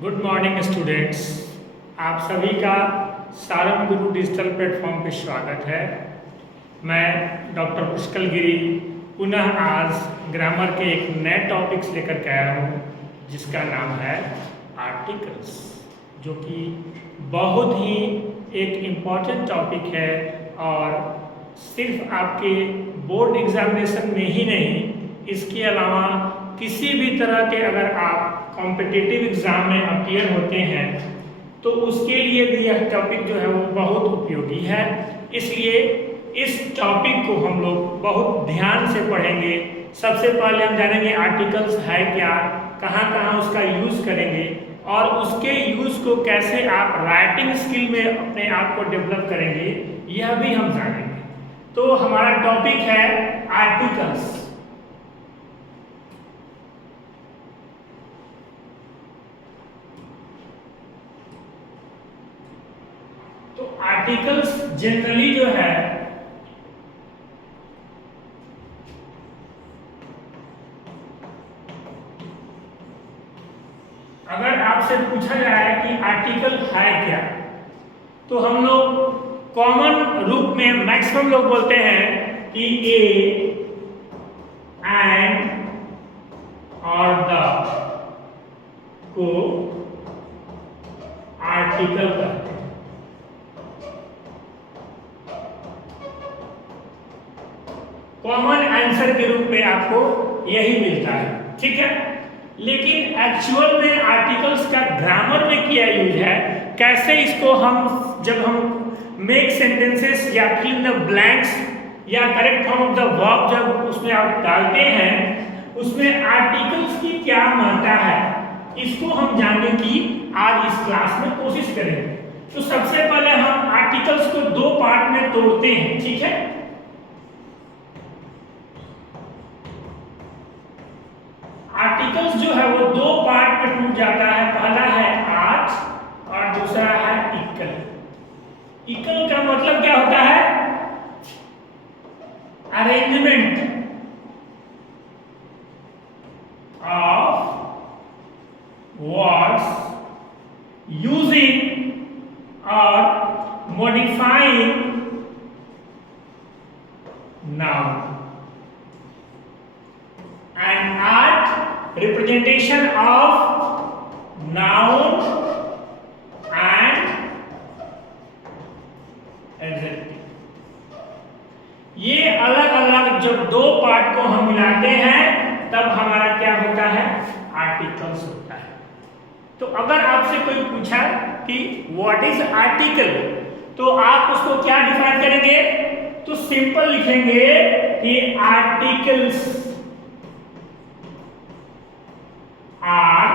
Good morning students. आप सभी का सारंग गुरु डिजिटल प्लेटफॉर्म पे स्वागत है। मैं डॉक्टर पुष्कल गिरी पुनः आज ग्रामर के एक नए टॉपिक्स लेकर के आया हूँ जिसका नाम है आर्टिकल्स, जो कि बहुत ही एक इम्पॉर्टेंट टॉपिक है और सिर्फ आपके बोर्ड एग्जामिनेशन में ही नहीं, इसके अलावा किसी भी तरह के अगर आप कॉम्पिटिटिव एग्जाम में अपीयर होते हैं तो उसके लिए भी यह टॉपिक जो है वो बहुत उपयोगी है। इसलिए इस टॉपिक को हम लोग बहुत ध्यान से पढ़ेंगे। सबसे पहले हम जानेंगे आर्टिकल्स है क्या, कहाँ कहाँ उसका यूज़ करेंगे और उसके यूज़ को कैसे आप राइटिंग स्किल में अपने आप को डेवलप करेंगे, यह भी हम जानेंगे। तो हमारा टॉपिक है आर्टिकल्स। तो आर्टिकल्स जनरली जो है अगर आपसे पूछा जाए कि आर्टिकल है क्या, तो हम लोग कॉमन रूप में मैक्सिमम लोग बोलते हैं कि ए एंड और द को आर्टिकल कहते हैं। कॉमन आंसर के रूप में आपको यही मिलता है, ठीक है। लेकिन एक्चुअल में आर्टिकल्स का ग्रामर में क्या यूज है, कैसे इसको हम जब हम मेक सेंटेंसेस या फिल इन द ब्लैंक्स या correct form of the verb जब उसमें आप डालते हैं, उसमें आर्टिकल्स की क्या महत्ता है, इसको हम जानने की आज इस क्लास में कोशिश करेंगे। तो सबसे पहले हम आर्टिकल्स को दो पार्ट में तोड़ते हैं, ठीक है। आर्टिकल्स जो है वो दो पार्ट में टूट जाता है। पहला है आर्ट और दूसरा है इक्वल। इक्वल का मतलब क्या होता है? अरेंजमेंट ऑफ वर्ड्स यूजिंग और modifying noun and art representation of noun and adjective। ये अलग अलग जब दो पार्ट को हम मिलाते हैं तब हमारा क्या होता है? आर्टिकल्स होता है। तो अगर आपसे कोई पूछा कि व्हाट इज आर्टिकल, तो आप उसको क्या डिफाइन करेंगे? तो सिंपल लिखेंगे कि articles are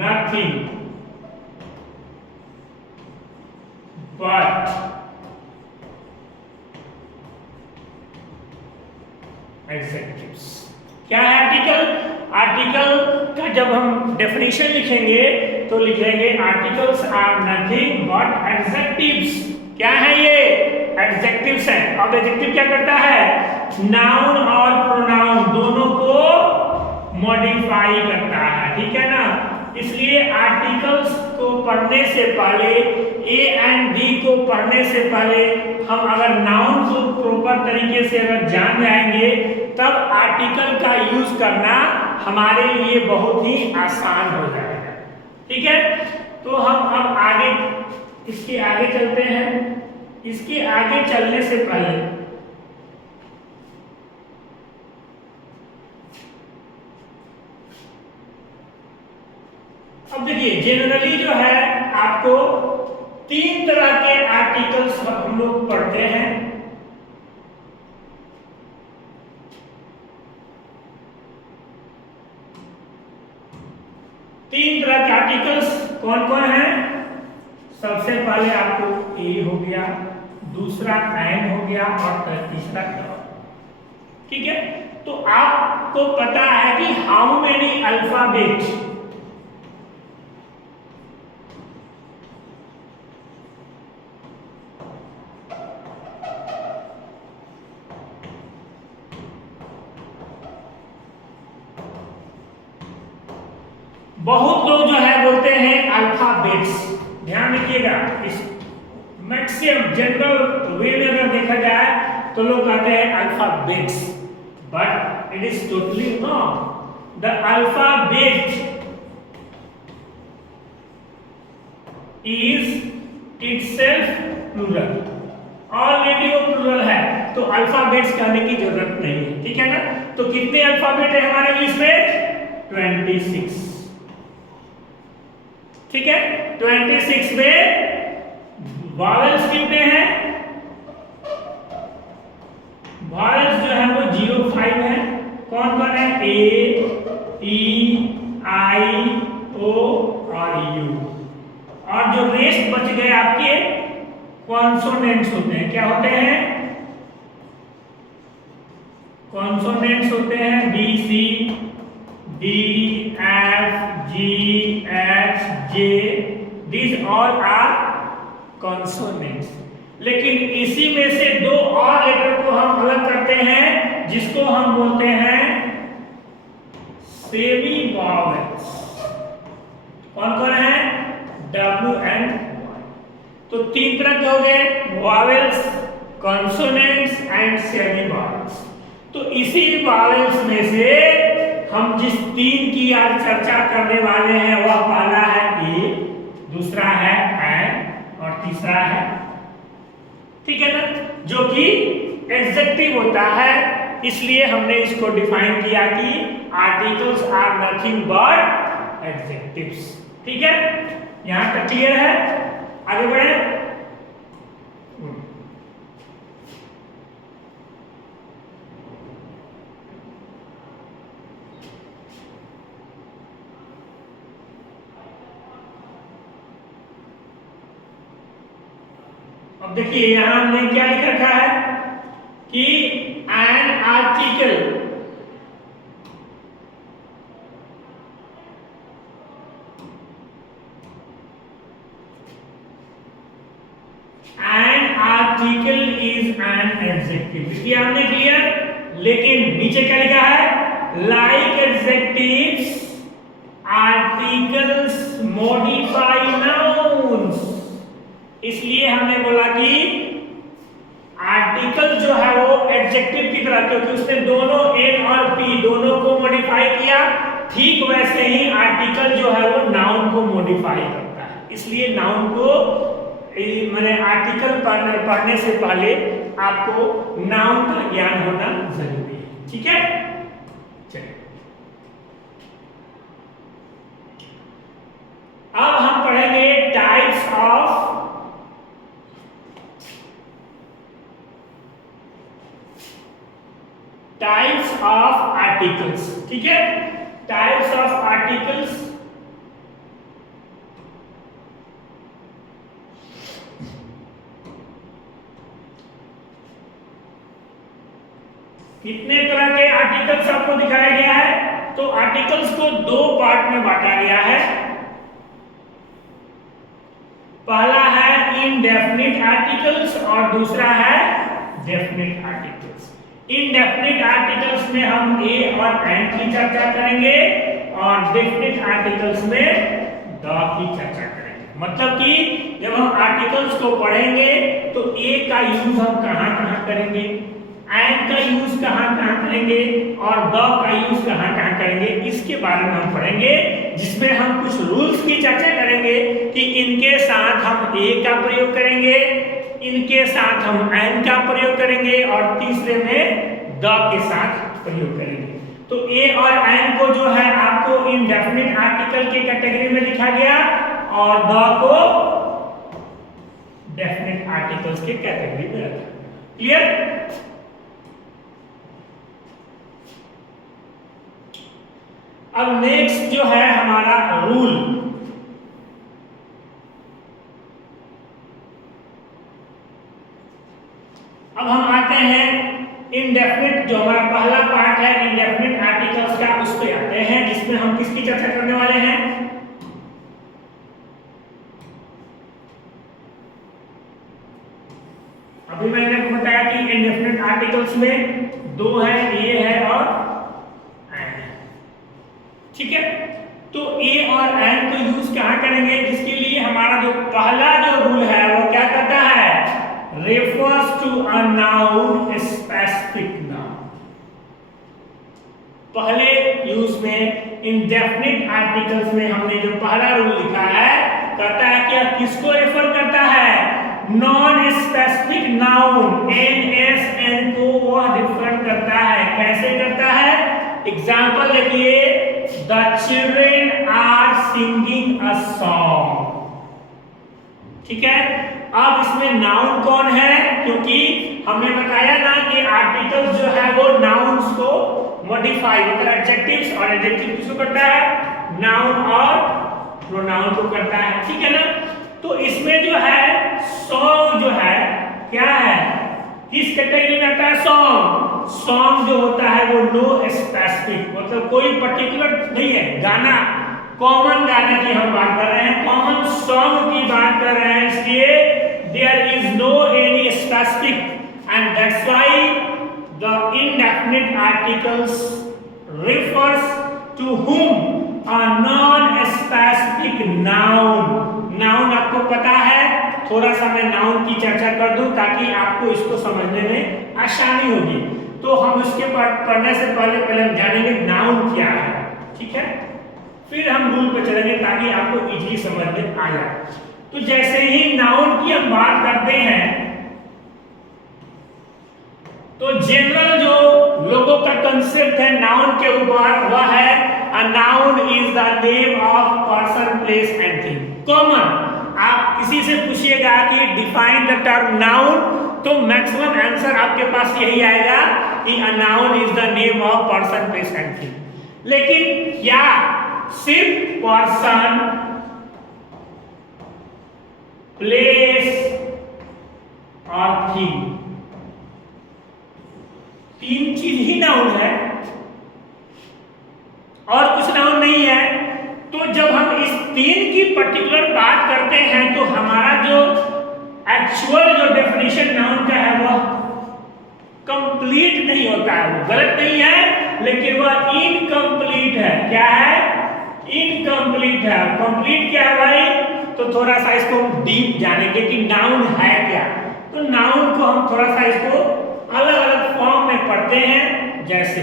nothing but adjectives। क्या है आर्टिकल? आर्टिकल का जब हम डेफिनेशन लिखेंगे तो लिखेंगे articles are nothing but adjectives. क्या है ये? एडजेक्टिव्स है। अब एडजेक्टिव क्या करता है? नाउन और प्रोनाउन दोनों को मॉडिफाई करता है, ठीक है ना। इसलिए आर्टिकल्स को पढ़ने से पहले, ए एंड डी को पढ़ने से पहले हम अगर नाउन को प्रॉपर तरीके से अगर जान जाएंगे तब आर्टिकल का यूज करना हमारे लिए बहुत ही आसान हो जाएगा, ठीक है। तो हम अब आगे इसके आगे चलते हैं। इसके आगे चलने से पहले अब देखिए, जनरली जो है आपको तीन तरह के आर्टिकल्स हम लोग पढ़ते हैं। तीन तरह के आर्टिकल्स कौन कौन है? सबसे पहले आपको ए हो गया, दूसरा एंड हो गया और तीसरा द, ठीक है। तो आपको पता है कि हाउ मेनी अल्फाबेट बहुत लोग जो है बोलते हैं अल्फाबेट्स। ध्यान रखिएगा, इस मैक्सिमम जनरल वे में अगर देखा जाए तो लोग कहते हैं alphabets, but it is totally wrong. The alphabet is itself plural. Already वो प्लूरल है तो अल्फाबेट्स कहने की जरूरत नहीं है, ठीक है ना। तो कितने अल्फाबेट है हमारे इंग्लिश में? 26, ठीक है। 26 में वॉवेल्स कितने हैं? वॉवेल्स जो है वो 05 है। कौन कौन है? ए, ई, आई, ओ और यू। और जो रेस्ट बच गए आपके कॉन्सोनेंट्स होते हैं। क्या होते हैं? कॉन्सोनेंट्स होते हैं B, C, D, F, G, H, J. These all are consonants. लेकिन इसी में से दो और लेटर को हम अलग करते हैं जिसको हम बोलते हैं सेमी वॉवेल्स। कौन कौन है? W and Y। तो तीन तरह के हो गए, vowels, consonants and semi vowels. तो इसी वॉवेल्स में से हम जिस तीन की आज चर्चा करने वाले हैं वह पहला है ए, दूसरा है एन और तीसरा है, ठीक है ना, जो कि एडजेक्टिव होता है। इसलिए हमने इसको डिफाइन किया कि articles are nothing but adjectives, ठीक है। यहां तक क्लियर है? आगे बढ़े। अब देखिए यहां हमने क्या लिख रखा है कि an article is an adjective. देखिए हमने क्लियर। लेकिन नीचे क्या लिखा है? Like adjectives articles modify nouns. इसलिए हमने बोला कि आर्टिकल जो है वो एडजेक्टिव की तरह, क्योंकि उसने दोनों एन और पी दोनों को मॉडिफाई किया। ठीक वैसे ही आर्टिकल जो है वो नाउन को मॉडिफाई करता है। इसलिए नाउन को मैंने आर्टिकल पढ़ने से पहले आपको नाउन का ज्ञान होना जरूरी है, ठीक है। चलिए अब हम पढ़ेंगे टाइप्स ऑफ आर्टिकल्स, ठीक है। Types of articles. कितने तरह के आर्टिकल्स आपको दिखाया गया है? तो आर्टिकल्स को दो पार्ट में बांटा गया है। पहला है इनडेफिनिट आर्टिकल्स और दूसरा है डेफिनिट आर्टिकल्स। इनडेफिनिट आर्टिकल्स में हम ए और एन की चर्चा करेंगे और डेफिनिट आर्टिकल्स में द की चर्चा करेंगे। मतलब कि जब हम आर्टिकल्स को पढ़ेंगे तो ए का यूज हम कहां-कहां करेंगे, एन का यूज कहां-कहां करेंगे और द का यूज कहां-कहां करेंगे, इसके बारे में हम पढ़ेंगे। जिसमें हम कुछ रूल्स की चर्चा करेंगे कि इनके साथ हम ए का प्रयोग करेंगे, इनके साथ हम एन का प्रयोग करेंगे और तीसरे में द के साथ प्रयोग करेंगे। तो ए और एन को जो है आपको इनडेफिनिट आर्टिकल के कैटेगरी में लिखा गया और द को डेफिनिट आर्टिकल्स के कैटेगरी में रखा। क्लियर? अब नेक्स्ट जो है हमारा रूल। अब हम आते हैं इनडेफिनिट, जो हमारा पहला पार्ट है इनडेफिनिट आर्टिकल्स का, उस पे आते हैं जिसमें हम किसकी चर्चा करने वाले हैं? अभी मैंने आपको बताया कि इनडेफिनिट आर्टिकल्स में दो है, ए है और एन है, ठीक है। तो ए कहाँ करेंगे, जिसके लिए हमारा जो पहला जो रूल है वो क्या कहता है, refers to a noun specific noun। पहले यूज में इंडेफिनिट आर्टिकल्स में हमने जो पहला रूल लिखा है, कहता है कि किसको रेफर करता है, नॉन स्पेसिफिक नाउन NSN को वह रेफर करता है। कैसे करता है, एग्जांपल देखिए, the children are singing a song. ठीक है, अब इसमें नाउन कौन है, क्योंकि हमने बताया ना कि आर्टिकल्स जो है वो नाउन्स को मॉडिफाई, मतलब एडजेक्टिव्स और एडजेक्टिव किसको करता है, नाउन और प्रोनाउन को करता है। ठीक है ना, तो इसमें जो है सॉन्ग जो है क्या है, किस कैटेगरी में आता है, सॉन्ग। सॉन्ग जो होता है वो नो स्पेसिफिक, मतलब कोई पर्टिकुलर नहीं है, गाना, कॉमन गाने की हम बात कर रहे हैं, कॉमन सॉन्ग की बात कर रहे हैं, इसलिए there is no any specific and that's why the indefinite articles refers to whom a non-specific noun। Noun आपको पता है, थोड़ा सा मैं नाउन की चर्चा कर दूं ताकि आपको इसको समझने में आसानी होगी। तो हम इसके पढ़ने से पहले हम जानेंगे नाउन क्या है। ठीक है, फिर हम रूल पे चलेंगे ताकि आपको इजीली समझ में आ जाए। तो जैसे ही नाउन की हम बात करते हैं तो जनरल जो लोगों का कंसेप्ट है नाउन के ऊपर, वह है a noun is the name of person, place and thing. Common, आप किसी से पूछिएगा कि डिफाइन द टर्म नाउन, तो मैक्सिमम आंसर आपके पास यही आएगा कि a noun is the name of person, place and thing. लेकिन क्या सिर्फ पर्सन, प्लेस और थिंग, तीन चीज ही नाउन है और कुछ नाउन नहीं है? तो जब हम इस तीन की पर्टिकुलर बात करते हैं तो हमारा जो एक्चुअल जो डेफिनेशन नाउन का है वह कंप्लीट नहीं होता है। वो गलत नहीं है लेकिन वह इनकम्प्लीट है। क्या है? इनकम्प्लीट है। कंप्लीट क्या है भाई? तो थोड़ा सा इसको डीप जानेंगे कि नाउन है क्या। तो नाउन को हम थोड़ा सा इसको अलग अलग फॉर्म में पढ़ते हैं। जैसे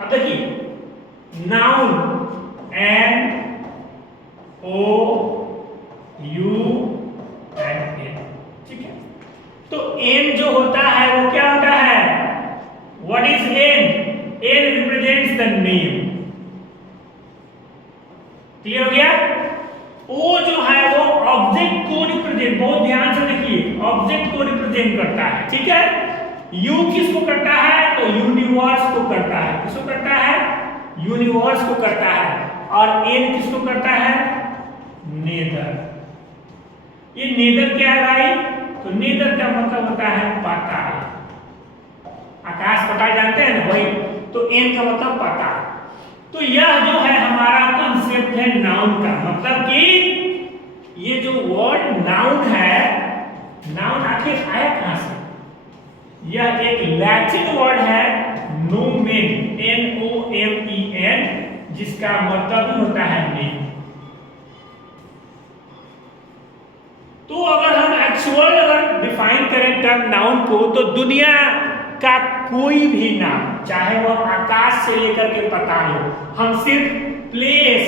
अब देखिए noun N O U N A, ठीक है। तो N जो होता है वो क्या होता है? What is N? N represents the name। Clear हो गया? O जो है वो ऑब्जेक्ट को रिप्रेजेंट, बहुत ध्यान से देखिए, ऑब्जेक्ट को रिप्रेजेंट करता है। ठीक है। U किसको करता है? तो यूनिवर्स को करता है। किसको करता है? यूनिवर्स को करता है। और N किसको करता है? नेदर। ये नेदर क्या है भाई? तो नेदर का मतलब होता है पाताल। आकाश पाताल जानते हैं ना वही, तो N का मतलब पाताल। तो यह जो है हमारा कंसेप्ट है नाउन का। मतलब कि ये जो वर्ड नाउन है, नाउन आखिर आया कहां से? यह एक लैटिन वर्ड है नोमेन, NOMEN, जिसका मतलब होता है नेम। तो अगर हम एक्चुअल अगर डिफाइन करें टर्म नाउन को, तो दुनिया का कोई भी नाम, चाहे वह आकाश से लेकर के पाताल हो, हम सिर्फ प्लेस,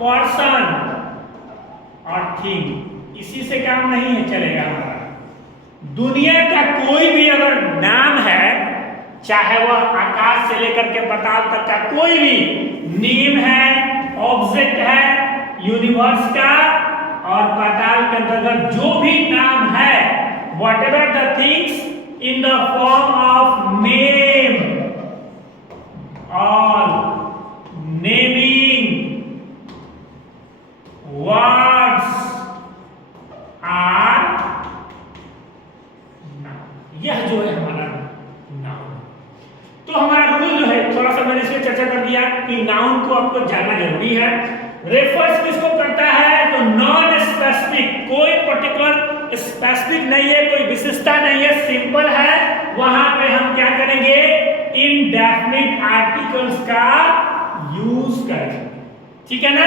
पर्सन और थिंग, इसी से काम नहीं है चलेगा हमारा। दुनिया का कोई भी अगर नाम है, चाहे वह आकाश से लेकर के पाताल तक का कोई भी नेम है, ऑब्जेक्ट है यूनिवर्स का, और पाताल के अंतर्गत जो भी नाम है, whatever the things in the form of name, all naming words are noun। यह जो है हमारा नाउन। तो हमारा रूल जो है, थोड़ा सा मैंने इसमें चर्चा कर दिया कि नाउन को आपको जानना जरूरी है। रेफर्स किसको करता है? तो नॉन स्पेसिफिक, कोई पर्टिकुलर स्पेसिफिक नहीं है, कोई विशेषता नहीं है, सिंपल है, वहां पे हम क्या करेंगे, इनडेफिनिट आर्टिकल्स का यूज करेंगे। ठीक है ना।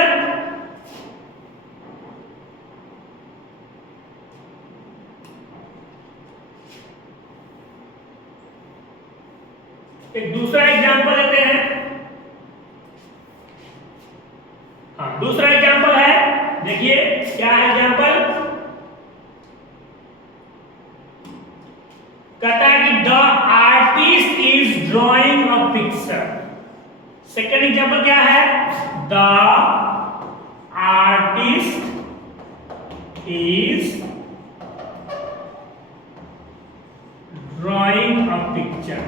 एक दूसरा एग्जांपल लेते हैं। हाँ, दूसरा एग्जांपल है, देखिए क्या है एग्जांपल, कहता है कि the artist is drawing a picture. Second example क्या है, the artist is drawing a picture.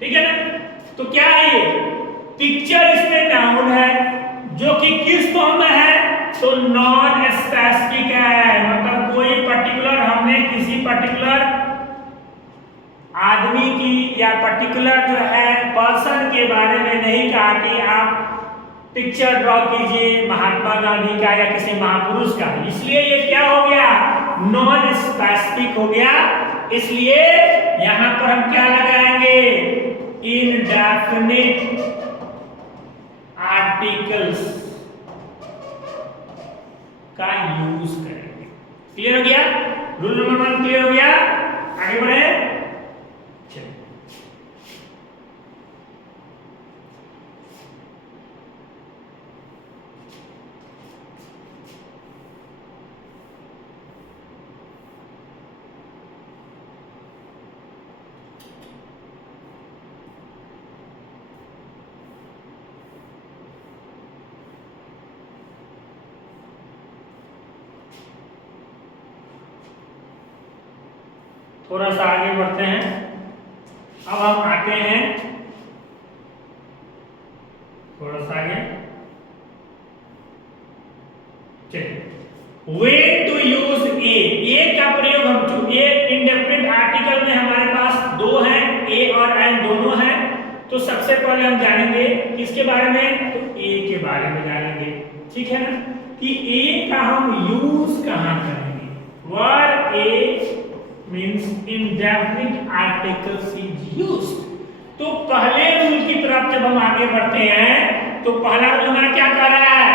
ठीक है ना। तो क्या है ये, पिक्चर इसमें नाउन है जो कि किस फॉर्म में है, तो नॉन स्पेसिफिक है, मतलब कोई पर्टिकुलर, हमने किसी पर्टिकुलर आदमी की या पर्टिकुलर जो है पर्सन के बारे में नहीं कहा कि आप पिक्चर ड्रॉ कीजिए महात्मा गांधी का या किसी महापुरुष का, इसलिए ये क्या हो गया, नॉन स्पेसिफिक हो गया। इसलिए यहां पर हम क्या लगाएंगे, इनडेफिनिट आर्टिकल्स का यूज करेंगे। क्लियर हो गया, रूल नंबर 1 क्लियर हो गया। आगे बढ़े, चलिए थोड़ा सा आगे बढ़ते हैं। अब हम आते हैं थोड़ा सा आगे, चलिए व्हेन टू यूज ए का प्रयोग हम जो ए इंडेफिनिट आर्टिकल में हमारे पास दो हैं, ए और एन दोनों हैं, तो सबसे पहले हम जानेंगे किसके बारे में, तो ए के बारे में जानेंगे। ठीक है ना, कि ए का हम यूज कहां करेंगे, word a means indefinite articles is used। तो पहले रूल की तरफ जब हम आगे बढ़ते हैं तो पहला रूल हमारा क्या कह रहा है,